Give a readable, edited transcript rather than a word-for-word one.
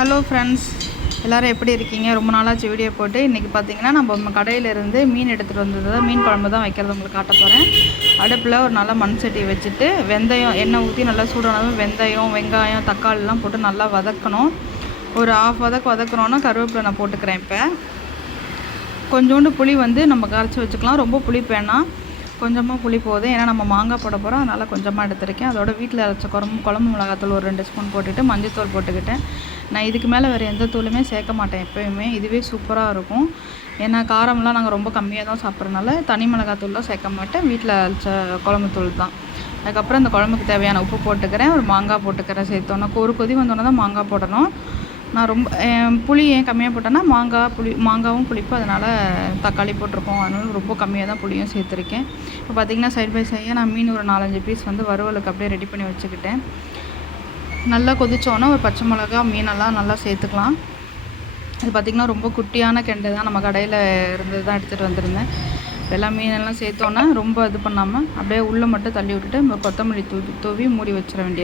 Hello friends, எல்லோரும் எப்படி இருக்கீங்க? ரொம்ப நாளாச்சு வீடியோ போட்டு. இன்றைக்கி பார்த்தீங்கன்னா நம்ம கடையிலேருந்து மீன் எடுத்துகிட்டு வந்தது மீன் குழம்பு தான் வைக்கிறது உங்களுக்கு காட்ட போகிறேன். அடுப்பில் ஒரு நல்ல மண் சட்டி வச்சுட்டு வெந்தயம் எண்ணெய் ஊற்றி நல்லா சூடானதும் வெந்தயம், வெங்காயம், தக்காளிலாம் போட்டு நல்லா வதக்கணும். ஒரு ஆஃப் வதக்குறோன்னா கருவேப்பிலை நான் போட்டுக்கிறேன். இப்போ கொஞ்சோண்டு புளி நம்ம கரைச்சி வச்சுக்கலாம். ரொம்ப புளி வேணாம், கொஞ்சமாக புளி போதும். ஏன்னா நம்ம மாங்காய் போட போகிறோம், அதனால் கொஞ்சமாக எடுத்துருக்கேன். அதோட வீட்டில் அரைச்ச குழம்பு மிளகாத்தூள் ஒரு 2 ஸ்பூன் போட்டுட்டு மஞ்சத்தூள் போட்டுக்கிட்டேன். நான் இதுக்கு மேலே வேறு எந்த தூளுமே சேர்க்க மாட்டேன் எப்போயுமே. இதுவே சூப்பராக இருக்கும். ஏன்னா காரம்லாம் நாங்கள் ரொம்ப கம்மியாக தான் சாப்பிட்றதுனால தனி மிளகாத்தூள்லாம் சேர்க்க மாட்டேன். வீட்டில் அரைச்ச குழம்பு தூள் தான். அதுக்கப்புறம் இந்த குழம்புக்கு தேவையான உப்பு போட்டுக்கிறேன். ஒரு மாங்காய் போட்டுக்கிறேன். சேர்த்தோன்னா ஒரு கொதி வந்தோன்னே தான் மாங்காய் போடணும். நான் ரொம்ப புளி ஏன் கம்மியாக போட்டேன்னா மாங்காவும் புளிப்பு, அதனால் தக்காளி போட்டிருக்கோம். அதனால ரொம்ப கம்மியாக தான் புளியும் சேர்த்துருக்கேன். இப்போ பார்த்திங்கன்னா சைட் பை சைடாக நான் மீன் ஒரு 4-5 பீஸ் வறுவலுக்கு அப்படியே ரெடி பண்ணி வச்சுக்கிட்டேன். நல்லா கொதிச்சோன்னா ஒரு பச்சை மிளகா, மீனெல்லாம் நல்லா சேர்த்துக்கலாம். இது பார்த்திங்கன்னா ரொம்ப குட்டியான கெண்டை தான், நம்ம கடையில் இருந்து தான் எடுத்துகிட்டு வந்திருந்தேன். எல்லாம் மீனெல்லாம் சேர்த்தோன்னா ரொம்ப இது பண்ணாமல் அப்படியே உள்ளே மட்டும் தள்ளி விட்டுட்டு கொத்தமல்லி தூவி மூடி வச்சிட வேண்டியது.